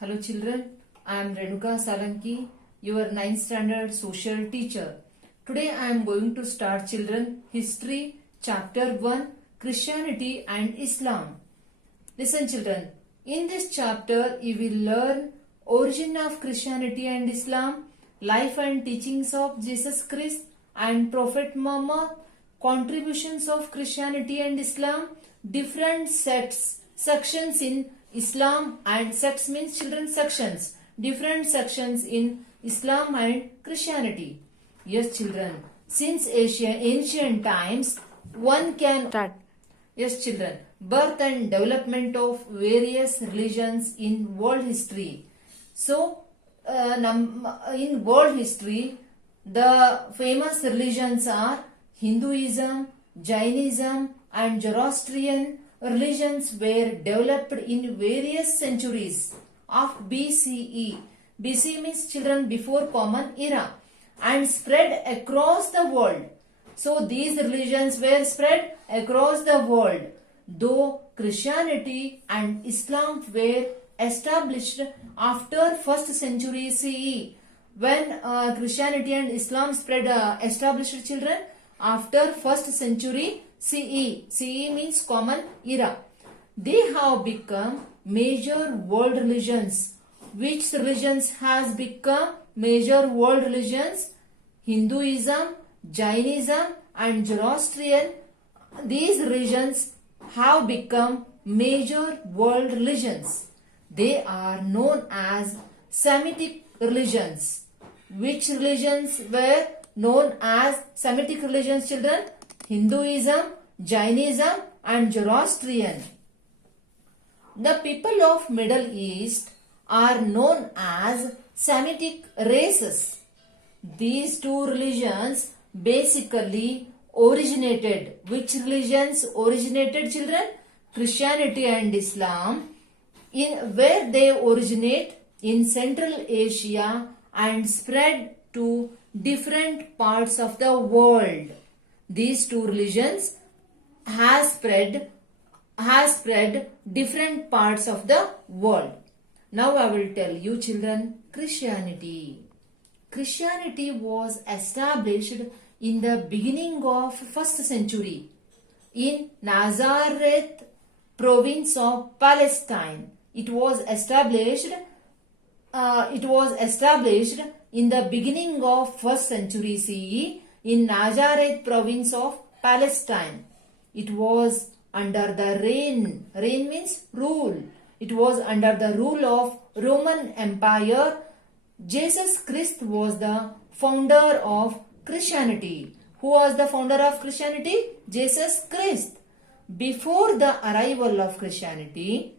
Hello children, I am Renuka Salanki, your 9th standard social teacher. Today I am going to start children history chapter 1 Christianity and Islam. Listen children, in this chapter you will learn origin of Christianity and Islam, life and teachings of Jesus Christ and Prophet Muhammad, contributions of Christianity and Islam, different sections in Islam, and sects means children sections, different sections in Islam and Christianity. Yes children, since ancient times one can start. Yes children, birth and development of various religions in world history. So in world history the famous religions are Hinduism, Jainism and Zoroastrian. Religions were developed in various centuries of BCE. BCE means children before Common Era, and spread across the world. So these religions were spread across the world. Though Christianity and Islam were established after 1st century CE. When Christianity and Islam spread, established children after 1st century CE. CE means Common Era. They have become major world religions. Which religions has become major world religions? Hinduism, Jainism and Zoroastrian. These religions have become major world religions. They are known as Semitic religions. Which religions were known as Semitic religions, children? Hinduism, Jainism and Zoroastrian. The people of Middle East are known as Semitic races. These two religions basically originated. Which religions originated, children? Christianity and Islam. Where they originate? In Central Asia and spread to different parts of the world. These two religions has spread different parts of the world. Now I will tell you children Christianity. Christianity was established in the beginning of 1st century in Nazareth province of Palestine. It was established in the beginning of 1st century CE in Nazareth province of Palestine. It was under the reign means rule. It was under the rule of Roman Empire. Jesus Christ was the founder of Christianity. Who was the founder of Christianity? Jesus Christ. Before the arrival of Christianity,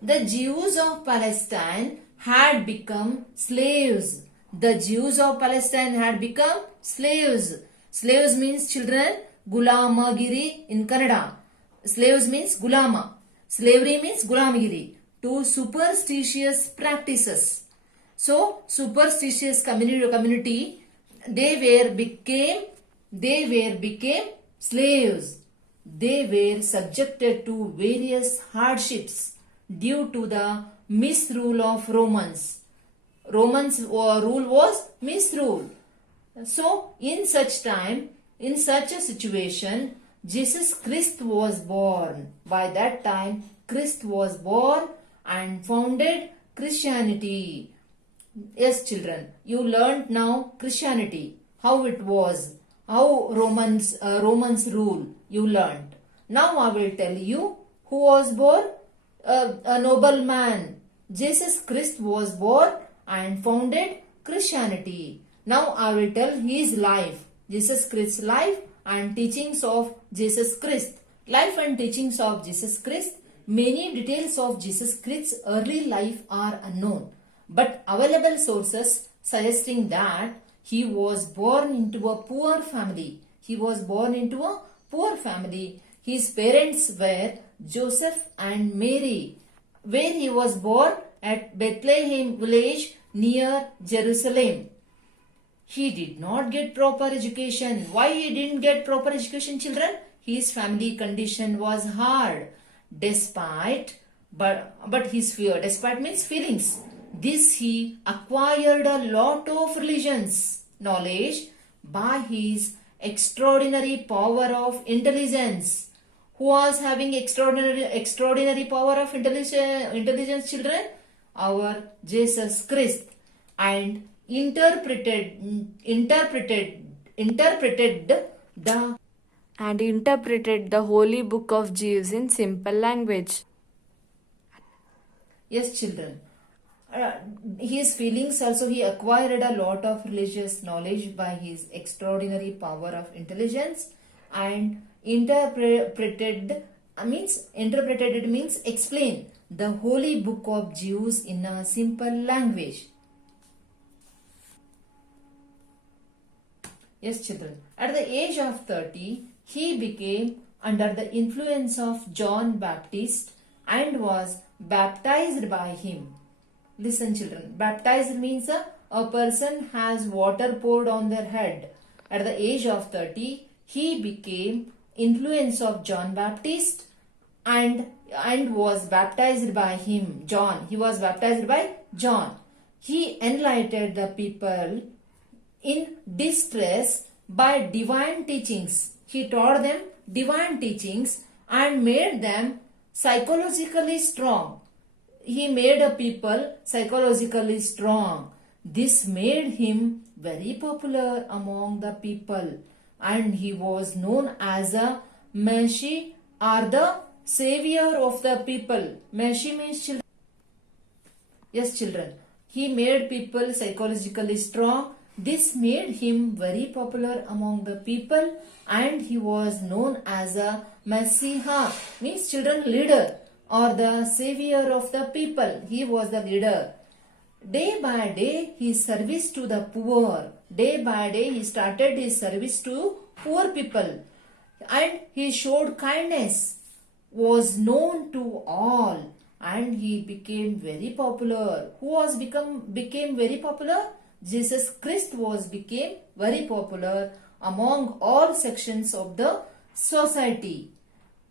the Jews of Palestine had become slaves. The Jews of Palestine had become slaves. Slaves means children gulamagiri in Kannada. Slaves means gulama. Slavery means gulamagiri. To superstitious practices. So superstitious community they became slaves. They were subjected to various hardships due to the misrule of Romans. Romans' rule was misrule. So, in such a situation, Jesus Christ was born. By that time, Christ was born and founded Christianity. Yes, children, you learnt now Christianity, how it was, how Romans rule. You learnt. Now I will tell you who was born. A noble man. Jesus Christ was born and founded Christianity. Now I will tell his life, Jesus Christ's life and teachings of Jesus Christ. Life and teachings of Jesus Christ. Many details of Jesus Christ's early life are unknown, but available sources suggesting that he was born into a poor family. He was born into a poor family. His parents were Joseph and Mary. Where he was born? At Bethlehem village near Jerusalem. He did not get proper education. Why he didn't get proper education, children? His family condition was hard. Despite but his fear, despite means feelings. This he acquired a lot of religions knowledge by his extraordinary power of intelligence. Who was having extraordinary power of intelligence, children? Our Jesus Christ. And interpreted the and interpreted the holy book of Jews in simple language. Yes, children. His feelings also, he acquired a lot of religious knowledge by his extraordinary power of intelligence, and interpreted means explain the holy book of Jews in a simple language. Yes, children. At the age of 30, he became under the influence of John Baptist and was baptized by him. Listen, children. Baptized means a person has water poured on their head. At the age of 30, he became influence of John Baptist and was baptized by him. John. He was baptized by John. He enlightened the people in distress by divine teachings. He taught them divine teachings and made them psychologically strong. He made a people psychologically strong. This made him very popular among the people, and he was known as a Messiah, or the savior of the people. Messiah means children. Yes, children. He made people psychologically strong. This made him very popular among the people, and he was known as a Messiah, means children, leader, or the savior of the people. He was the leader. Day by day, his service to the poor. Day by day, he started his service to poor people, and he showed kindness, was known to all, and he became very popular. Who became very popular? Jesus Christ became very popular among all sections of the society.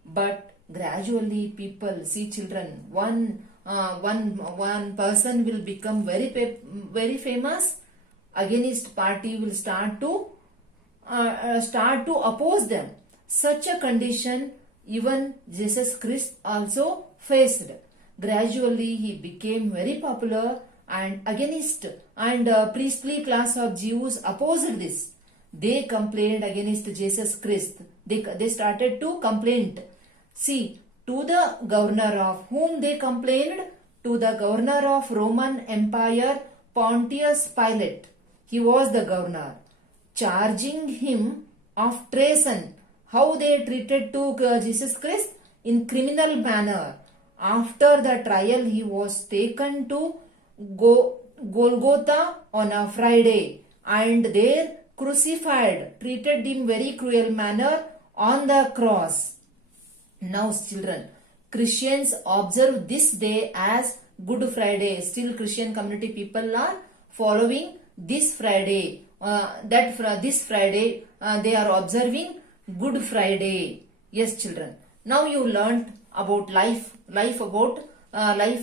But gradually people, see children, one person will become very famous, against party will start to oppose them. Such a condition even Jesus Christ also faced. Gradually he became very popular, and against priestly class of Jews opposed this. They complained against Jesus Christ. They started to complain. See, to the governor of whom they complained? To the governor of Roman Empire, Pontius Pilate. He was the governor, charging him of treason. How they treated to Jesus Christ? In criminal manner. After the trial, he was taken to Golgotha on a Friday, and there crucified, treated him very cruel manner on the cross. Now children, Christians observe this day as Good Friday. Still Christian community people are following this Friday. This Friday they are observing Good Friday. Yes children. Now you learnt about life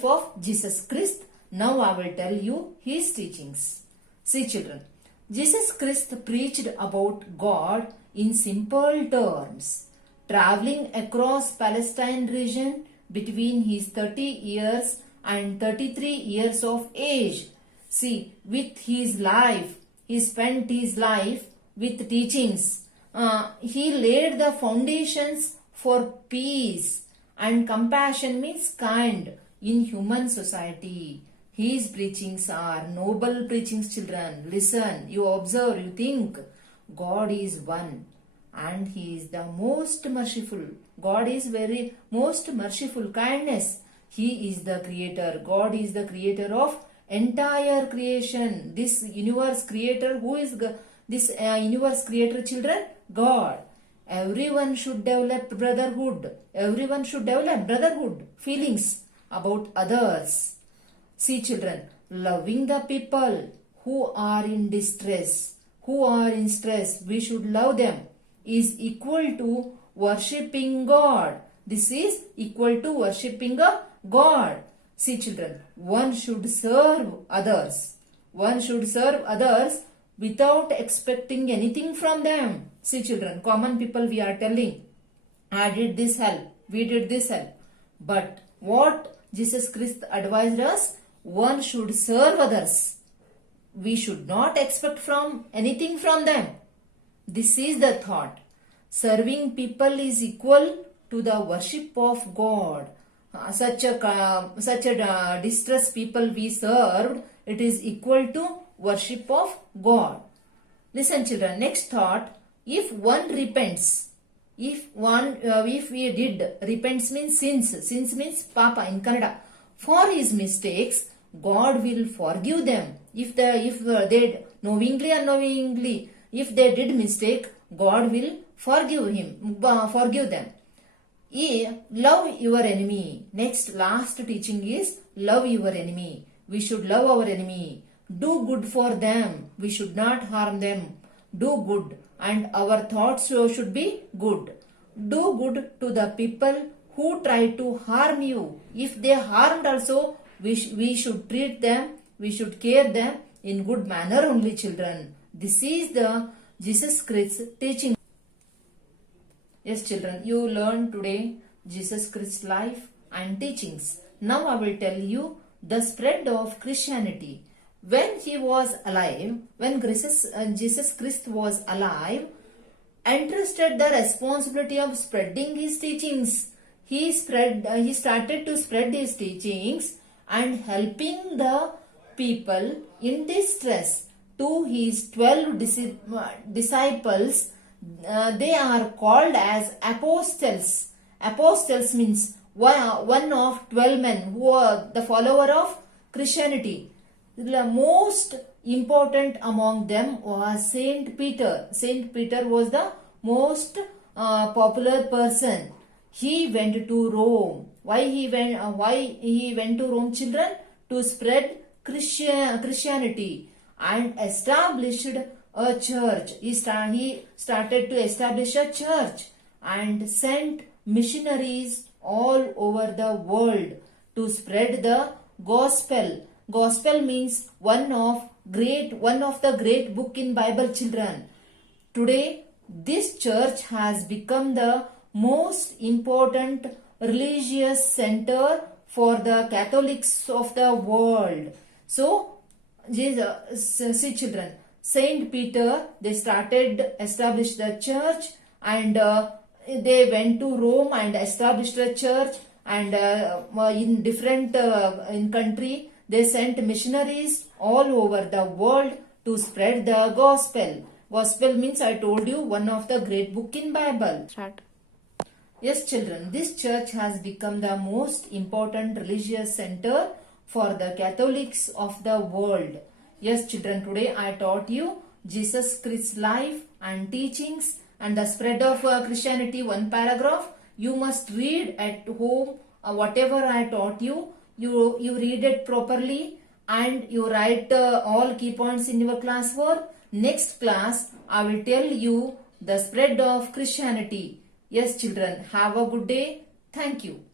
of Jesus Christ. Now I will tell you his teachings. See children, Jesus Christ preached about God in simple terms, traveling across Palestine region between his 30 years and 33 years of age. See, with his life, he spent his life with teachings. He laid the foundations for peace and compassion, means kind, in human society. His preachings are noble preachings, children. Listen, you observe, you think. God is one and he is the most merciful. God is very most merciful, kindness. He is the creator. God is the creator of entire creation. This universe creator, who is this universe creator, children? God. Everyone should develop brotherhood. Everyone should develop brotherhood, feelings about others. See children, loving the people who are in distress, who are in stress, we should love them, is equal to worshipping God. This is equal to worshipping God. See children, one should serve others. One should serve others without expecting anything from them. See children, common people we are telling, I did this help, we did this help. But what Jesus Christ advised us, one should serve others. We should not expect from anything from them. This is the thought. Serving people is equal to the worship of God. Such a distressed people we served, it is equal to worship of God. Listen children, next thought, if one repents, if we did, repents means sins means papa in Kannada, for his mistakes, God will forgive them. If they knowingly or unknowingly, if they did mistake, God will forgive them. Love your enemy. Next, last teaching is love your enemy. We should love our enemy. Do good for them. We should not harm them. Do good, and our thoughts should be good. Do good to the people who try to harm you. If they harmed also, we should treat them, we should care them in good manner only children. This is the Jesus Christ's teaching. Yes children, you learned today Jesus Christ's life and teachings. Now I will tell you the spread of Christianity. When he was alive, when Jesus Christ was alive, entrusted the responsibility of spreading his teachings. He started to spread his teachings and helping the people in distress. To his 12 disciples, they are called as apostles. Apostles means one of 12 men who are the follower of Christianity. The most important among them was Saint Peter. Saint Peter was the most popular person. He went to Rome. Why he went to Rome, children? To spread Christianity and established a church. He started to establish a church and sent missionaries all over the world to spread the gospel. Gospel means one of the great book in Bible, children. Today, this church has become the most important religious center for the Catholics of the world. So, see children, Saint Peter, they established the church, and they went to Rome and established a church, and in different in country, they sent missionaries all over the world to spread the gospel. Gospel means, I told you, one of the great book in Bible. Start. Yes children, this church has become the most important religious center for the Catholics of the world. Yes children, today I taught you Jesus Christ's life and teachings and the spread of Christianity, one paragraph. You must read at home whatever I taught you. You read it properly and you write all key points in your classwork. Next class, I will tell you the spread of Christianity. Yes children, have a good day. Thank you.